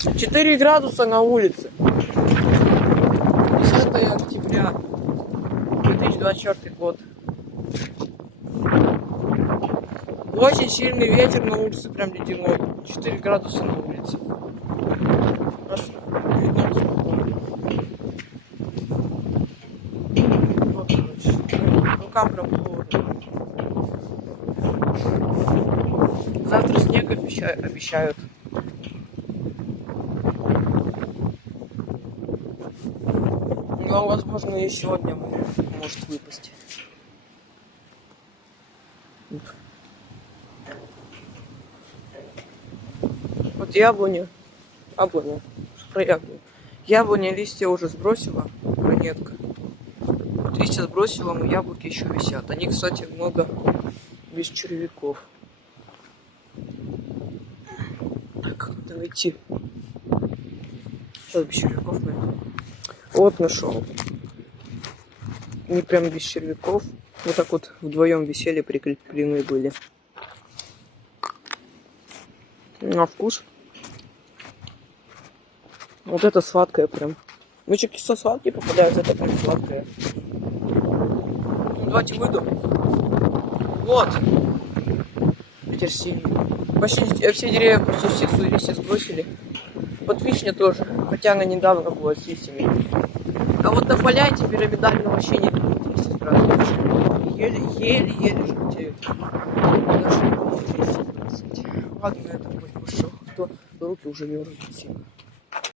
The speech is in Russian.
4 градуса на улице. 10 октября 2024 год. Очень сильный ветер на улице, прям ледяной. 4 градуса на улице. Раз, 19. Вот, короче. Рукам прям холодно. Завтра снег обещают. Но, возможно, и сегодня может выпасть. Вот яблоня. Про яблоню. Яблоня листья уже сбросила. Ранетка. Вот листья сбросила, но яблоки еще висят. Они, кстати, много без червяков. Так, надо найти. Сейчас без червяков найду. Вот нашел. Они прям без червяков. Вот так вот вдвоем висели, прикреплены были. На вкус. Вот это сладкое прям. Мычи кисло-сладкие попадаются, это прям сладкое. Ну, давайте выйду. Вот. Ветер сильный. Почти все деревья почти все свои листья сбросили. Вот вишня тоже, хотя она недавно была с листьями. А вот на поля пирамидально вообще не будут листья сбрасывать. Еле-еле желтеют. Даже не будут листья сбрасывать. Ладно, на этом пошел. То руки уже мерзнут сильно.